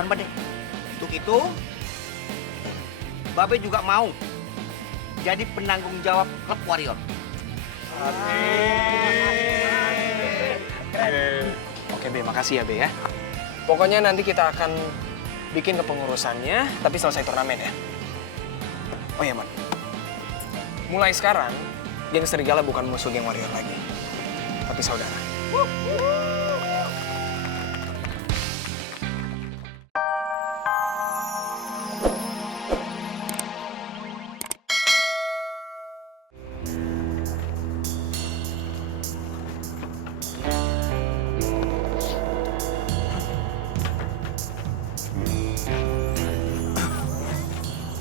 Tuhan Bade. Untuk itu, Babe juga mau jadi penanggung jawab klub Warrior. Oke, Be, makasih ya, Be, ya. Pokoknya nanti kita akan bikin kepengurusannya, tapi selesai turnamen ya. Oh iya, Mon. Mulai sekarang, geng Serigala bukan musuh geng Warrior lagi, tapi saudara.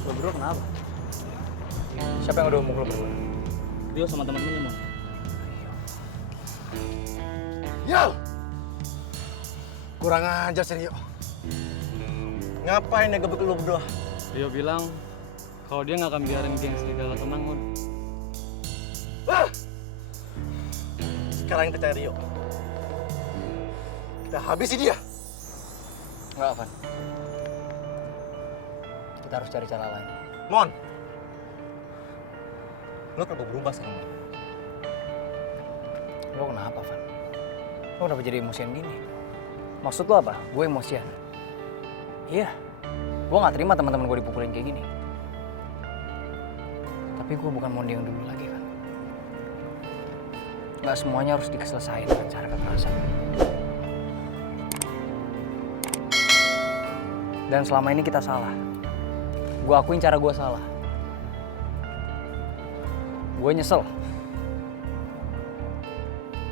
Lo berdua kenapa? Siapa yang udah mukul berdua? Rio sama teman-temannya, Mon. Yo! Kurang ajar sih, Rio. Ngapain ya gebek lu berdua? Rio bilang kalau dia nggak akan biarin geng serigala tenang, Mon. Wah! Sekarang kita cari Rio. Kita habisi dia. Nggak, Van. Kita harus cari cara lain. Mon! Lo kenapa berubah sekarang? Lo kenapa, Van? Lo kenapa jadi emosian gini? Maksud lo apa? Gue emosian? Iya. Gue nggak terima teman-teman gue dipukulin kayak gini. Tapi gue bukan Mondi yang dulu lagi, kan? Nggak semuanya harus diselesaikan dengan cara kekerasan. Dan selama ini kita salah. Gue akuin cara gue salah. Gue nyesel.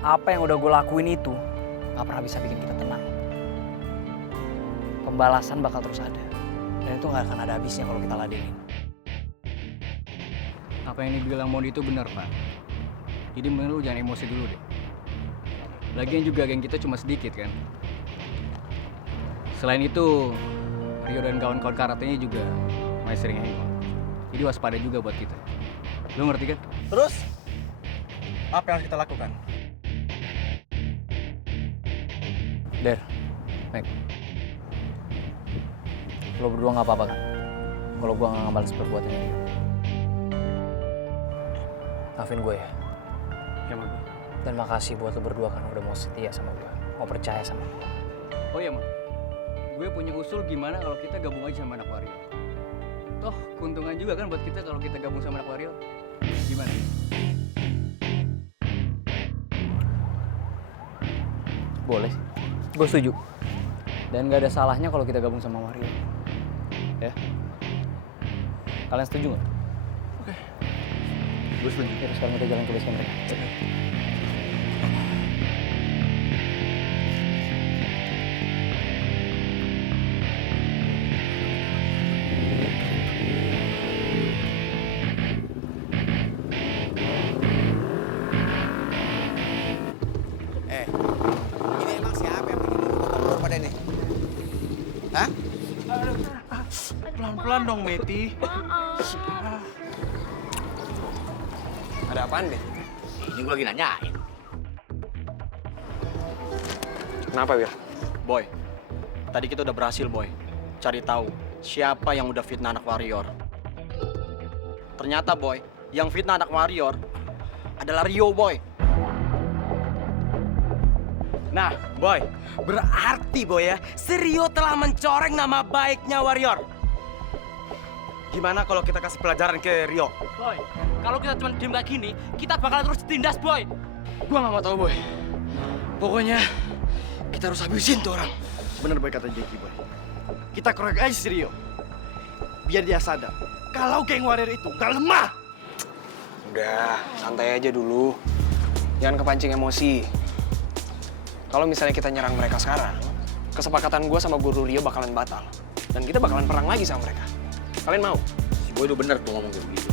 Apa yang udah gue lakuin itu gak pernah bisa bikin kita tenang. Pembalasan bakal terus ada. Dan itu gak akan ada habisnya kalau kita ladenin. Apa yang dibilang Mondi itu benar, Pak. Jadi mending lu jangan emosi dulu deh. Lagian juga geng kita cuma sedikit, kan? Selain itu, Rio dan kawan-kawan karatenya juga masih sering hangout. Jadi waspada juga buat kita. Lu ngerti kan? Terus, apa yang harus kita lakukan? Der, Meg. Lo berdua nggak apa-apa kan? Kalau gue nggak ngebales perbuatan ini. Maafin gue ya. Ya, Mon. Dan makasih buat lo berdua kan udah mau setia sama gue. Mau percaya sama gue. Oh iya, Mon. Gue punya usul gimana kalau kita gabung aja sama anak Warrior. Toh, keuntungan juga kan buat kita kalau kita gabung sama anak Warrior. Gimana? Boleh sih. Gue setuju. Dan gak ada salahnya kalau kita gabung sama Warrior. Ya? Kalian setuju nggak? Oke. Gue setuju. Yaudah, sekarang kita jalan ke base camp mereka. Ini emang siapa yang bikin lu telur pada nih? Hah? Pelan-pelan dong, Meti. Ada apaan, Be? Ini gue lagi nanyain. Kenapa, Wir? Boy, tadi kita udah berhasil, Boy. Cari tahu siapa yang udah fitnah anak Warrior. Ternyata, Boy, yang fitnah anak Warrior adalah Rio, Boy. Nah, Boy, berarti Boy ya, Rio telah mencoreng nama baiknya Warrior. Gimana kalau kita kasih pelajaran ke Rio? Boy, kalau kita cuma diem kayak gini, kita bakal terus ditindas, Boy. Gua nggak mau tahu, Boy. Pokoknya kita harus habisin tuh orang. Bener baik kata Jeki, Boy. Kita korek aja si Rio. Biar dia sadar kalau geng Warrior itu gak lemah. Udah, santai aja dulu. Jangan kepancing emosi. Kalau misalnya kita nyerang mereka sekarang, kesepakatan gue sama guru Rio bakalan batal. Dan kita bakalan perang lagi sama mereka. Kalian mau? Si Boy udah bener tuh ngomong kayak begitu.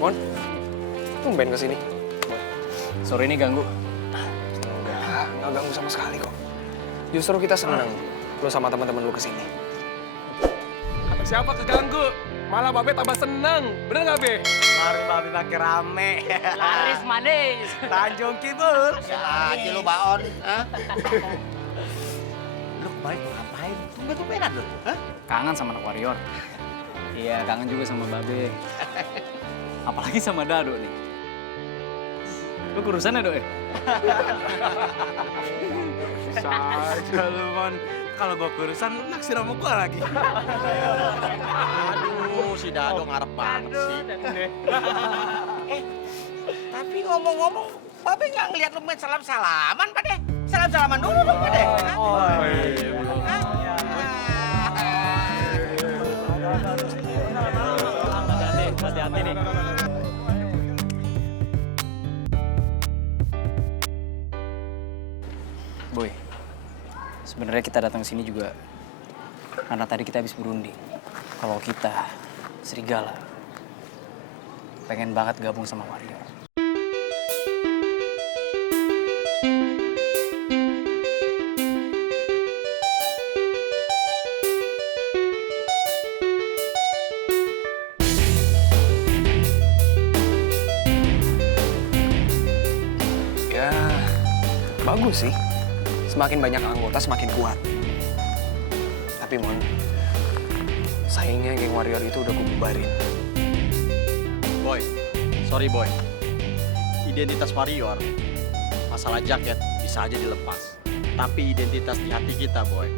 Mon, tumben kesini. Sore ini ganggu. Nggak ganggu sama sekali kok. Justru kita senang lu sama teman-teman lu kesini. Kata siapa keganggu? Malah Babe tambah seneng. Bener nggak, Be? Mari Babe makin rame. Laris manis. Tanjung Kibul. aja lu baon. Hah? Lu kemarin mau ngapain? Tumben-tumbenan lu. Hah? Kangen sama anak warrior. Iya, kangen juga sama Babe. Apalagi sama Dado nih. Lu kurusan ya, Dok? Saja lu, Mon. Kalau gua kurusan, naksir sama gua lagi. Aduh, si Dado ngarep banget sih. Tapi ngomong-ngomong, Babe nggak ngeliat lu main salam-salaman, Pak deh. Salam-salaman dulu dong, Pak deh. Hati-hati nih. Boy, sebenarnya kita datang sini juga karena tadi kita habis berunding. Kalau kita, serigala, pengen banget gabung sama warrior. Ya, bagus sih. Semakin banyak anggota, semakin kuat. Tapi Mon, sayangnya geng warrior itu udah gue bubarin. Boy, sorry boy. Identitas warrior, masalah jaket bisa aja dilepas. Tapi identitas di hati kita, boy,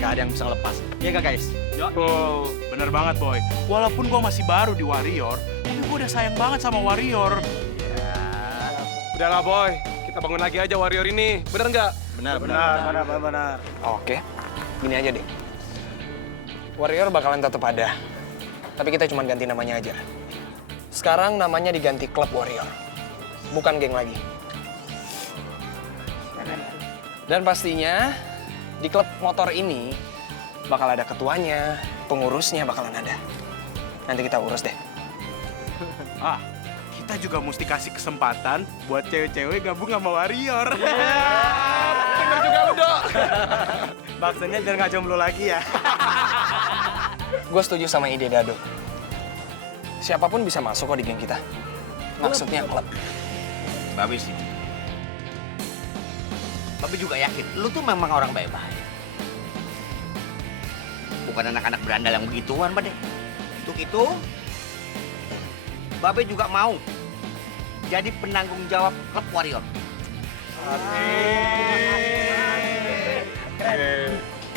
gak ada yang bisa lepas. Iya gak guys? Oh, bener banget, Boy. Walaupun gua masih baru di Warrior, tapi gua udah sayang banget sama Warrior. Udahlah, Boy. Kita bangun lagi aja Warrior ini. Bener nggak? Benar. Oke, gini aja deh. Warrior bakalan tetap ada. Tapi kita cuma ganti namanya aja. Sekarang namanya diganti Klub Warrior. Bukan geng lagi. Dan pastinya di klub motor ini bakal ada ketuanya, pengurusnya bakalan ada. Nanti kita urus deh. Ah, kita juga mesti kasih kesempatan buat cewek-cewek gabung sama Warrior. Bener juga lu, Dok. Maksudnya biar nggak jomblo lagi ya. Gue setuju sama ide Dado. Siapapun bisa masuk kok di geng kita. Maksudnya klub. Babe sih. Babe juga yakin, lu tuh memang orang baik-baik. Bukan anak-anak berandal yang begituan, Pak deh. Untuk itu, Babe juga mau jadi penanggung jawab klub Warrior.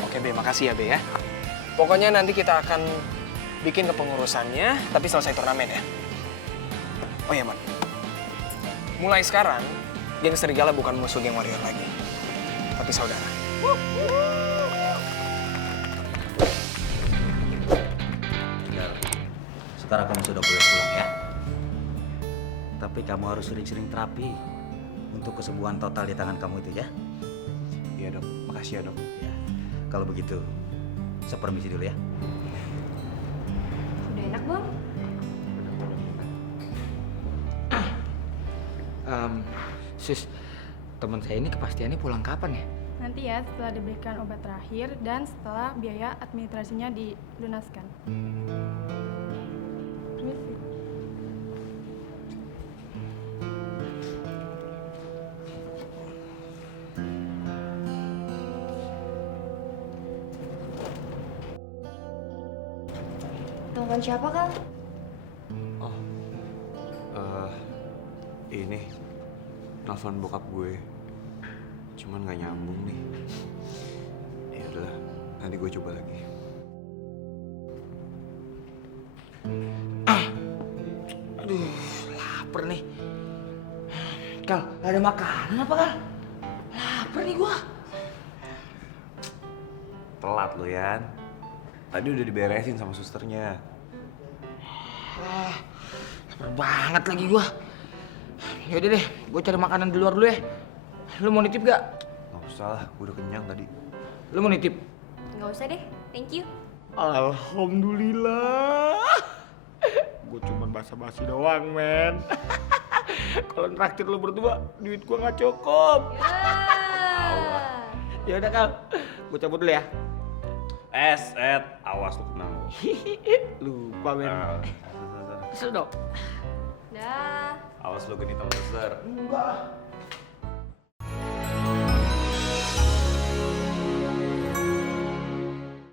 Oke, Be, makasih ya, Be ya. Pokoknya nanti kita akan bikin kepengurusannya, tapi selesai turnamen ya. Oh iya, Man. Mulai sekarang, geng Serigala bukan musuh geng Warrior lagi, tapi saudara. Sekarang kamu sudah boleh pulang ya. Tapi kamu harus sering-sering terapi untuk kesembuhan total di tangan kamu itu ya. Iya, Dok. Makasih ya, Dok. Ya. Kalau begitu, saya permisi dulu ya. Udah enak belum? Sis, teman saya ini kepastiannya pulang kapan ya? Nanti ya setelah diberikan obat terakhir dan setelah biaya administrasinya dilunaskan. Permisi. Telepon siapa, Kal? Ini telepon bokap gue, cuman nggak nyambung nih. Ya udahlah, nanti gue coba lagi. Aduh, lapar nih. Kal, gak ada makanan apa, Kal? Lapar nih gua. Telat lo, Yan. Tadi udah diberesin sama susternya. Lapar banget lagi gua. Yaudah deh, gue cari makanan di luar dulu ya. Lu mau nitip gak? Nggak usah lah, gue udah kenyang tadi. Lu mau nitip? Nggak usah deh, thank you. Alhamdulillah. Gue gue cuma basa-basi doang, men. Kalau nraktir lu berdua, duit gue nggak cukup. Ya udah Kal, gue cabut dulu ya. Awas lu kena. Lupa, men. Sudah. Dah. Awas lu genit sama suster. Enggak lah.